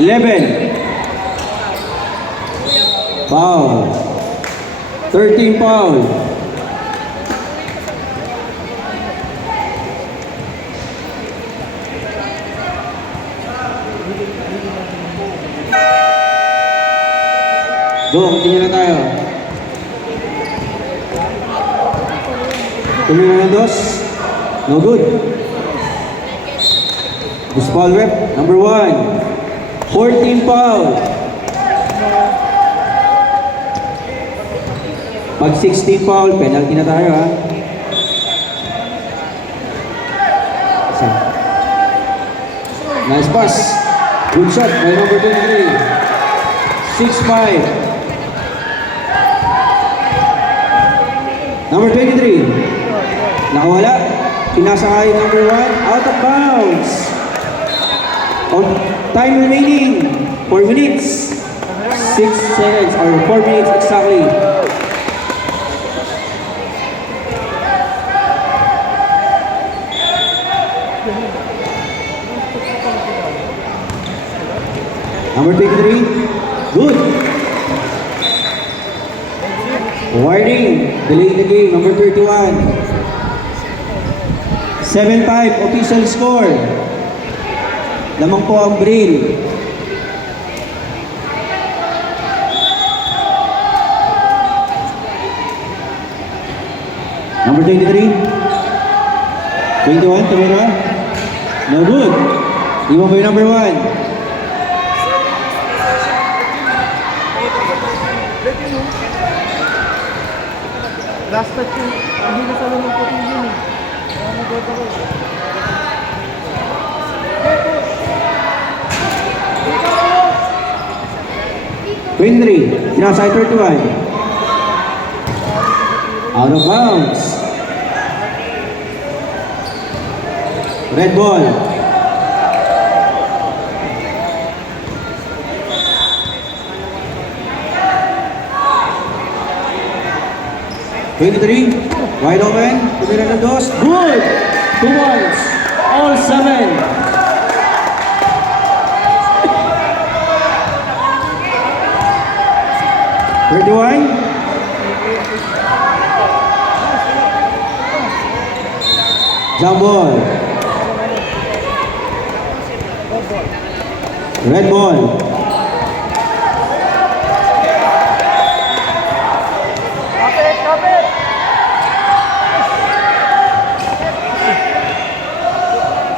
11. Foul. 13 foul. Go, continue na tayo. Tuloy na ng dos. No good. This foul rep, number one. 14 foul. Pag 16 foul, penalty na tayo ha. Nice pass. Good shot by number 23. 6-5. Number 23. Nakawala. Pinasa kay number 1. Out of bounds. On time remaining. 4 minutes. 6 seconds or 4 minutes exactly. Number 23. Good. Warning. Delay the game. Number 31. 7-5. Official score. Lamang po ang Brill. Number 23. 21. Tumira. No good. Iwan po yung number 1. Last touch yung hindi na sa ng puti yun eh. Kaya nag-out ako. Twenty-three. Sinasay 31. Out of bounds. Red ball. Twenty-three. Wide open. Tumira. Good. Two points. All seven. Thirty-one. Jump ball. Red ball.